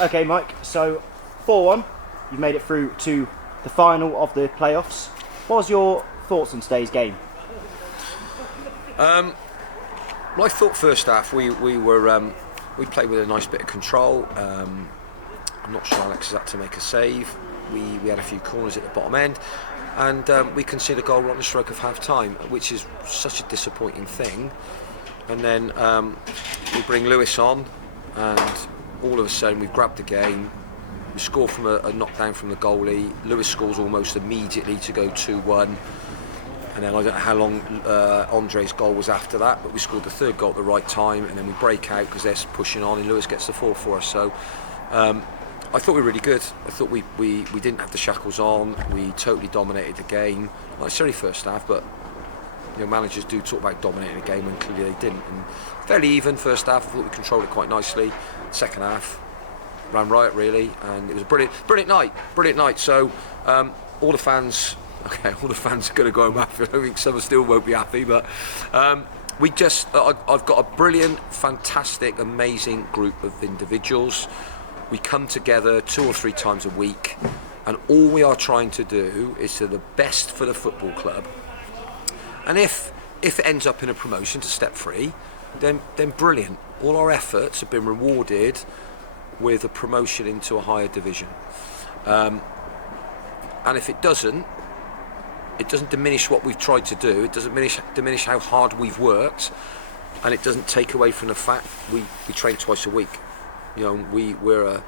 Okay, Mike, so 4-1, you've made it through to the final of the playoffs. What was your thoughts on today's game? Well, I thought first half we played with a nice bit of control. I'm not sure Alex had to make a save. We had a few corners at the bottom end, and we conceded a goal right on the stroke of half time, which is such a disappointing thing. And then we bring Lewis on, and all of a sudden we've grabbed the game. We score from a knockdown from the goalie. Lewis scores almost immediately to go 2-1. And then I don't know how long Andre's goal was after that, but we scored the third goal at the right time, and then we break out because they're pushing on, and Lewis gets the fourth for us. So I thought we were really good. I thought we didn't have the shackles on. We totally dominated the game. Not necessarily first half, but managers do talk about dominating a game when clearly they didn't. And fairly even first half. I thought we controlled it quite nicely. Second half ran riot really, and it was a brilliant night. So all the fans are going to go home happy. I think some still won't be happy, but I've got a brilliant, fantastic, amazing group of individuals. We come together 2 or 3 times a week, and all we are trying to do is to the best for the football club. And if it ends up in a promotion to step 3, then brilliant. All our efforts have been rewarded with a promotion into a higher division. And if it doesn't diminish what we've tried to do. It doesn't diminish how hard we've worked, and it doesn't take away from the fact we train twice a week. We're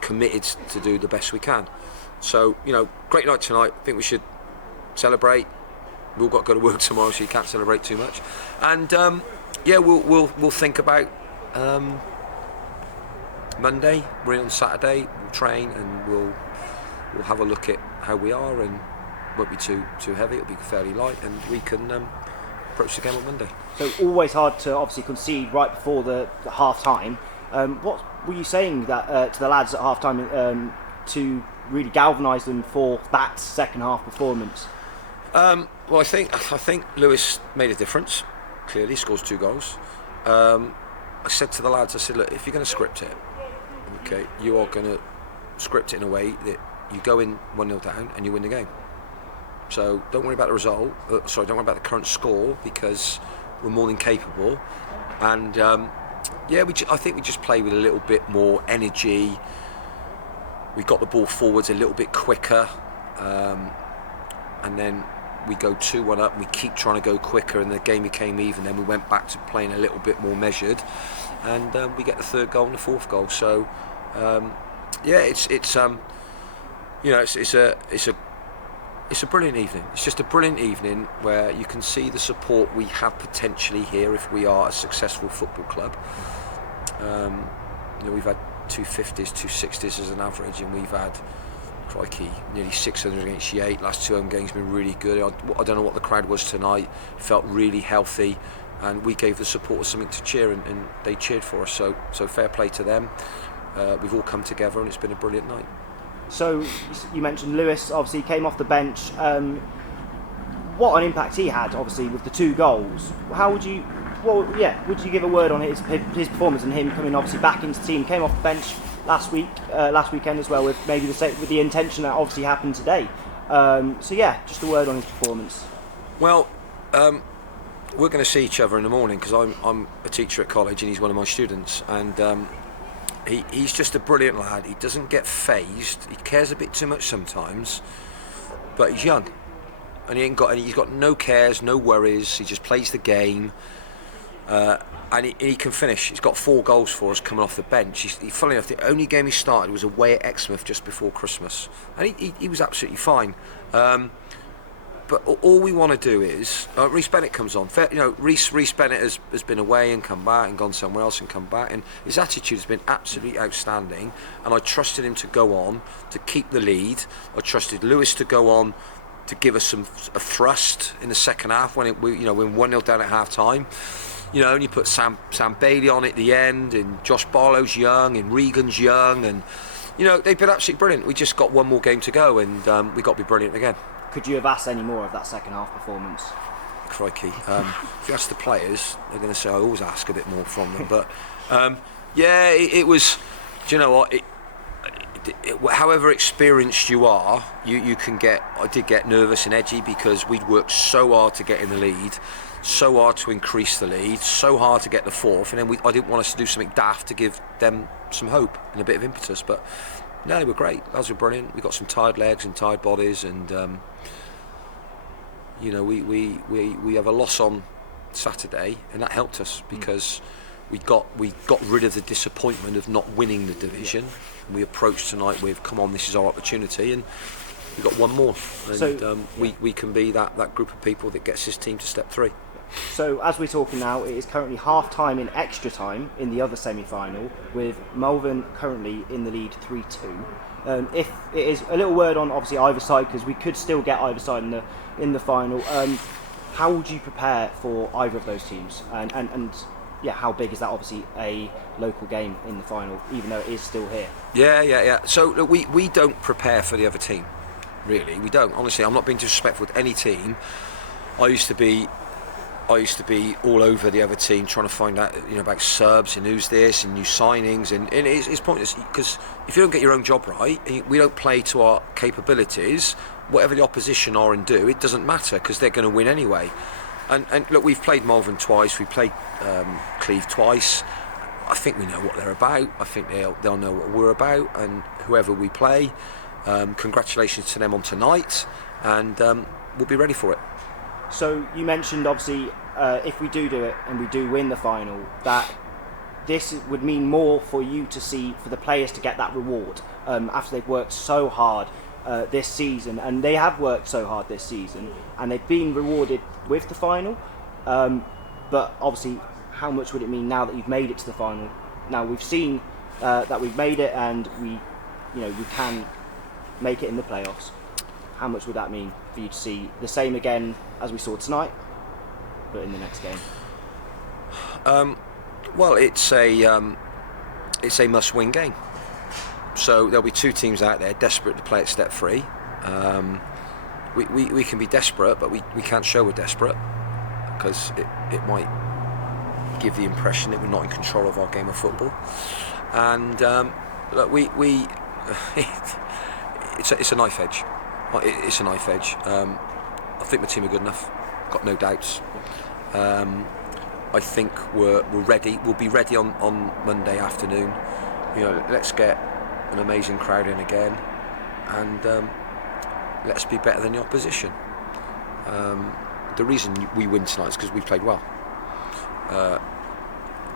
committed to do the best we can. So great night tonight. I think we should celebrate. We've all got to go to work tomorrow, so you can't celebrate too much. And we'll think about Monday. We're in on Saturday. We'll train and we'll have a look at how we are, and won't be too heavy. It'll be fairly light, and we can approach the game on Monday. So always hard to obviously concede right before the half time. What were you saying that to the lads at half time to really galvanise them for that second half performance? Well, I think Lewis made a difference. Clearly, he scores 2 goals. I said to the lads, I said, look, if you're going to script it, okay, you are going to script it in a way that you go in 1-0 down and you win the game. So don't worry about the result. Don't worry about the current score, because we're more than capable. And I think we just play with a little bit more energy. We got the ball forwards a little bit quicker, and then we go 2-1 up, and we keep trying to go quicker, and the game became even. Then we went back to playing a little bit more measured, and we get the third goal and the fourth goal. So it's a brilliant evening. It's just a brilliant evening where you can see the support we have potentially here if we are a successful football club. We've had 250s, 260s as an average, and we've had, crikey, nearly 600 against Yate. Last 2 home games have been really good. I don't know what the crowd was tonight. It felt really healthy, and we gave the supporters something to cheer, and they cheered for us. So fair play to them. We've all come together, and it's been a brilliant night. So you mentioned Lewis obviously came off the bench. What an impact he had, obviously, with the 2 goals. Would you give a word on his performance and him coming obviously back into the team? Came off the bench last weekend as well, with maybe with the intention that obviously happened today. Just a word on his performance. Well, we're going to see each other in the morning, because I'm a teacher at college and he's one of my students, and he's just a brilliant lad. He doesn't get fazed. He cares a bit too much sometimes, but he's young, and he's got no cares, no worries. He just plays the game, and he can finish. He's got 4 goals for us coming off the bench. Funnily enough, the only game he started was away at Exmouth just before Christmas, and he was absolutely fine. But all we want to do is Rhys Bennett comes on. Rhys Bennett has been away and come back and gone somewhere else and come back, and his attitude has been absolutely outstanding. And I trusted him to go on to keep the lead. I trusted Lewis to go on to give us a thrust in the second half when we're 1-0 down at half time. And you put Sam Bailey on at the end, and Josh Barlow's young, and Regan's young, and they've been absolutely brilliant. We just got 1 more game to go, and we got to be brilliant again. Could you have asked any more of that second half performance? Crikey. If you ask the players, they're going to say I always ask a bit more from them. But it was Do you know what? However experienced you are, you can get. I did get nervous and edgy because we'd worked so hard to get in the lead, so hard to increase the lead, so hard to get the fourth, and then I didn't want us to do something daft to give them some hope and a bit of impetus. But no, they were great. Those were brilliant. We got some tired legs and tired bodies, and we have a loss on Saturday, and that helped us because we got rid of the disappointment of not winning the division. We approached tonight with, come on, this is our opportunity, and we got one more, and we can be that group of people that gets this team to step 3. So as we're talking now, it is currently half time in extra time in the other semi-final, with Malvern currently in the lead 3-2. If it is a little word on obviously either side, because we could still get either side in the final. How would you prepare for either of those teams? And yeah, how big is that? Obviously, a local game in the final, even though it is still here. Yeah. So look, we don't prepare for the other team, really. We don't. Honestly, I'm not being disrespectful to any team. I used to be all over the other team, trying to find out, about subs and who's this and new signings, and it's pointless because if you don't get your own job right, we don't play to our capabilities. Whatever the opposition are and do, it doesn't matter because they're going to win anyway. And look, we've played Malvern twice, we played Cleve twice. I think we know what they're about. I think they'll know what we're about, and whoever we play, congratulations to them on tonight, and we'll be ready for it. So you mentioned obviously if we do it and we do win the final, that this would mean more for you to see, for the players to get that reward after they've worked so hard this season, and they have worked so hard this season, and they've been rewarded with the final. But obviously, how much would it mean now that you've made it to the final? Now we've seen that we've made it, and we can make it in the playoffs. How much would that mean for you to see the same again as we saw tonight, but in the next game? Well, it's a must-win game. So there'll be 2 teams out there desperate to play at step 3. We can be desperate, but we can't show we're desperate because it might give the impression that we're not in control of our game of football. And look, it's a knife edge. It's a knife edge. I think the team are good enough. Got no doubts. I think we're ready. We'll be ready on Monday afternoon. Let's get an amazing crowd in again, and let's be better than the opposition. The reason we win tonight is because we played well.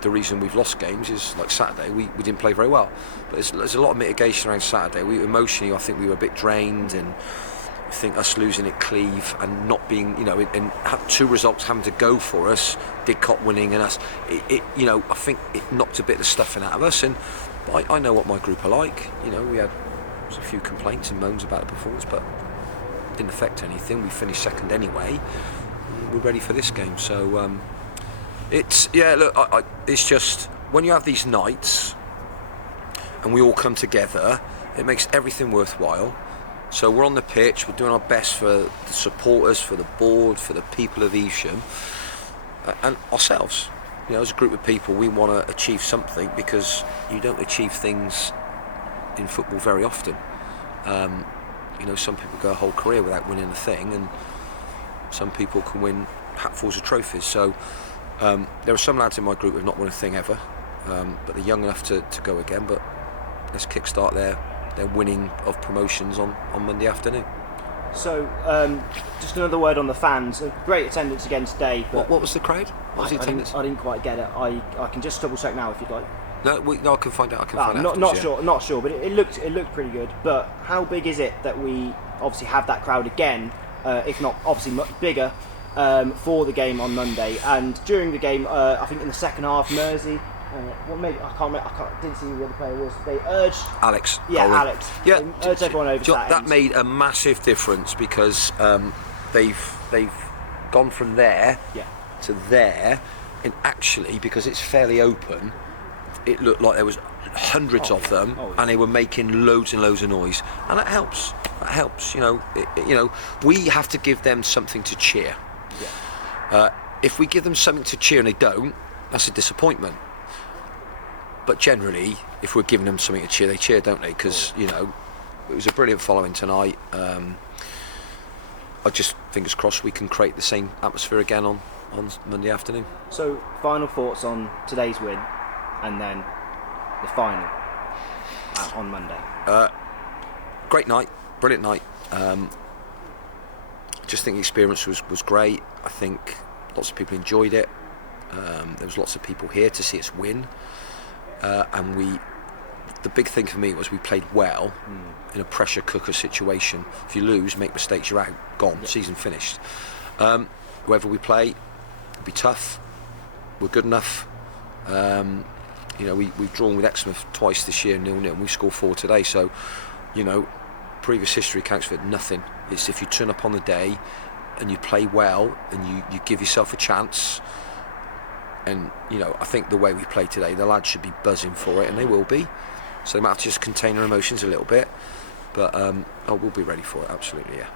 The reason we've lost games is like Saturday, we didn't play very well. But there's a lot of mitigation around Saturday. Emotionally, I think we were a bit drained, and I think us losing at Cleve and not being, and 2 results having to go for us, Didcot winning and us, I think it knocked a bit of the stuffing out of us. And I know what my group are like. We had a few complaints and moans about the performance, but it didn't affect anything. We finished second anyway. We're ready for this game. So it's just when you have these nights and we all come together, it makes everything worthwhile. So we're on the pitch, we're doing our best for the supporters, for the board, for the people of Evesham, and ourselves. As a group of people, we want to achieve something because you don't achieve things in football very often. Some people go a whole career without winning a thing, and some people can win hatfuls of trophies. So there are some lads in my group who have not won a thing ever, but they're young enough to go again. But let's kickstart their winning of promotions on Monday afternoon. So, just another word on the fans. A great attendance again today. But what was the crowd? What was the attendance? I didn't quite get it. I can just double check now if you'd like. No, I can find out. Not sure, but it looked pretty good. But how big is it that we obviously have that crowd again, if not obviously much bigger, for the game on Monday? And during the game, I think in the second half, Mersey. I didn't see who the other player was. They urged Alex. Yeah, Colin. Alex. Yeah, they urged everyone over to that made a massive difference because they've gone from there to there, and actually because it's fairly open, it looked like there was hundreds of them, and they were making loads and loads of noise, and that helps. That helps. We have to give them something to cheer. Yeah. If we give them something to cheer and they don't, that's a disappointment. But generally, if we're giving them something to cheer, they cheer, don't they? Because, you know, it was a brilliant following tonight. I just, fingers crossed, we can create the same atmosphere again on Monday afternoon. So, final thoughts on today's win and then the final on Monday. Great night, brilliant night. Just think the experience was great. I think lots of people enjoyed it. There was lots of people here to see us win. And the big thing for me was we played well in a pressure cooker situation. If you lose, make mistakes, you're out, gone, season finished. Whoever we play, it'll be tough. We're good enough. You know, we've drawn with Exmouth twice this year, 0-0, and we scored 4 today. So, you know, previous history counts for nothing. It's if you turn up on the day and you play well and you give yourself a chance. And, you know, I think the way we played today, the lads should be buzzing for it, and they will be. So they might have to just contain their emotions a little bit. But we'll be ready for it, absolutely, yeah.